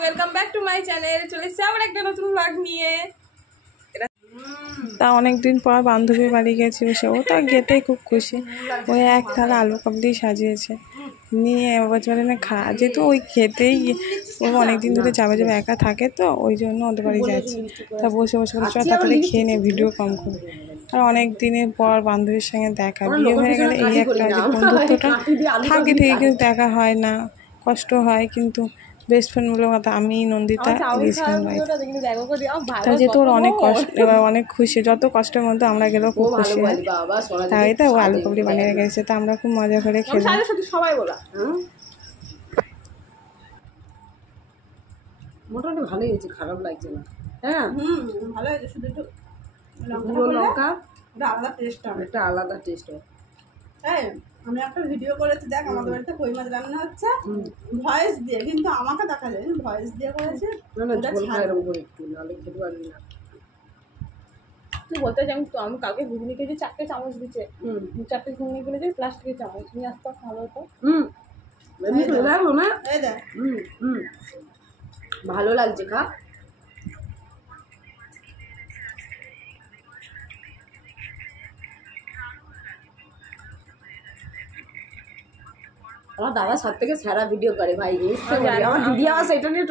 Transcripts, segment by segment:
Welcome back to my channel. চলে এসেছি আবার একটা নতুন ব্লগ নিয়ে। তা অনেকদিন পর বান্ধবীর বাড়ি গেছি, ও তো গেতেই খুব খুশি। ওই এক থালা আলু কাবলি সাজিয়েছে, নিয়ে বছরে না যেহেতু ওই খেতেই ও অনেকদিন ধরে যাবে একা থাকে, তো ওই জন্য ওদের বাড়ি যাচ্ছি। তা বসে বসে বলে চল তাড়াতাড়ি খেয়ে নে, ভিডিও কম করবে। আর অনেক দিনের পর বান্ধবীর সঙ্গে দেখা, বিয়ে হয়ে গেলে এই একটা যে বন্ধুত্বটা থাকে ঠিকই, কিন্তু দেখা হয় না, কষ্ট হয়। কিন্তু বেস্ট ফ্রেন্ড বলে কথা আমি নন্দিতা গেছিলাম বাড়িতে। তা যেহেতু ওর অনেক কষ্ট, এবার অনেক খুশি, যত কষ্টের মধ্যে আমরা গেলেও খুব খুশি হয়। তাই তো ও আলু কাবলি বানিয়ে গেছে, তা আমরা খুব মজা করে খেলাম। সবাই বলা মোটামুটি ভালোই হয়েছে, খারাপ লাগছে না। হ্যাঁ ভালো হয়েছে, শুধু একটু লঙ্কা আলাদা টেস্ট হবে, একটা আলাদা টেস্ট হবে। হ্যাঁ আমি একটা ভিডিও করেছি, দেখ আমাদের বাড়িতে কই মাছ রান্না হচ্ছে ভয়েস দিয়ে, কিন্তু আমাকে দেখা যায় ভয়েস দিয়ে করেছে। একটু নাহলে খেতে পারবি না। তুই বলতে চাই আমি কাউকে ঘুগনি খেয়েছি, 4টে চামচ দিচ্ছে, 4টে ঘুগনি কিনেছি প্লাস্টিকের চামচ নিয়ে আসতে ভালো হতো। না ভালো লাগছে, খা। আমার দাদা সব থেকে সেরা ভিডিও করে ভাই, আমার দিদি আমার সেটা নিয়ে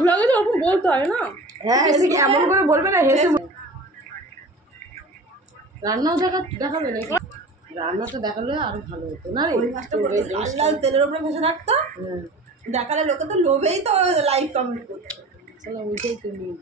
ব্লগে তো ওরকম বলতে হয় না। হ্যাঁ এমন করে বলবে না, হেসে রান্নাও দেখাবে না, রান্না তো দেখালে আরো ভালো হতো না রে। লাল তেলের উপরে ভেসে থাকতো, দেখালে লোকে তো লোভেই তো লাইক কমেন্ট করতো। ওইটাই তো নেই।